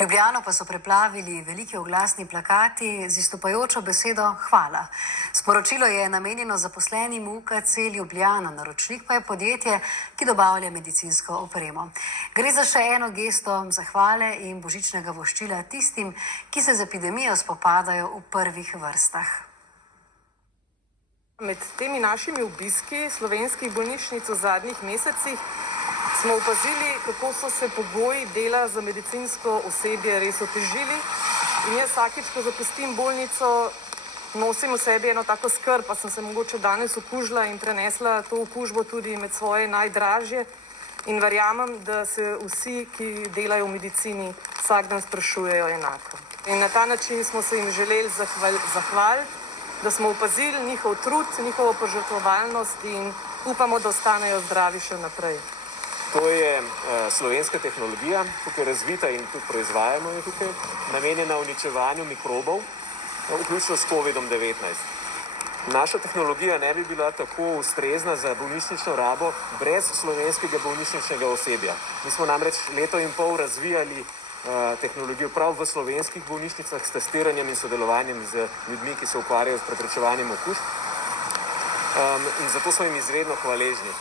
Ljubljano pa so preplavili veliki oglasni plakati z izstopajočo besedo hvala. Sporočilo je namenjeno zaposlenim v UKC Ljubljana, naročnik pa je podjetje, ki dobavlja medicinsko opremo. Gre za še eno gesto zahvale in božičnega voščila tistim, ki se z epidemijo spopadajo v prvih vrstah. Med temi našimi obiski slovenskih bolnišnic v zadnjih mesecih smo opazili, kako so se pogoji dela za medicinsko osebje res otežili. In jaz vsakič, ko zapustim bolnico, nosim v sebi eno tako skrb, pa sem se mogoče danes okužila in prenesla to okužbo tudi med svoje najdražje. In verjamem, da se vsi, ki delajo v medicini, vsak dan sprašujejo enako. In na ta način smo se jim želeli zahvaliti, da smo opazili njihov trud, njihovo požrtvovalnost in upamo, da ostanejo zdravi še naprej. To je slovenska tehnologija, tukaj razvita in tudi proizvajamo jo tukaj, namenjena uničevanju mikrobov, vključno s COVID-19. Naša tehnologija ne bi bila tako ustrezna za bolnišnično rabo brez slovenskega bolnišničnega osebja. Mi smo namreč leto in pol razvijali tehnologijo prav v slovenskih bolnišnicah s testiranjem in sodelovanjem z ljudmi, ki se ukvarjajo s preprečevanjem okužb. In zato smo jim izredno hvaležni.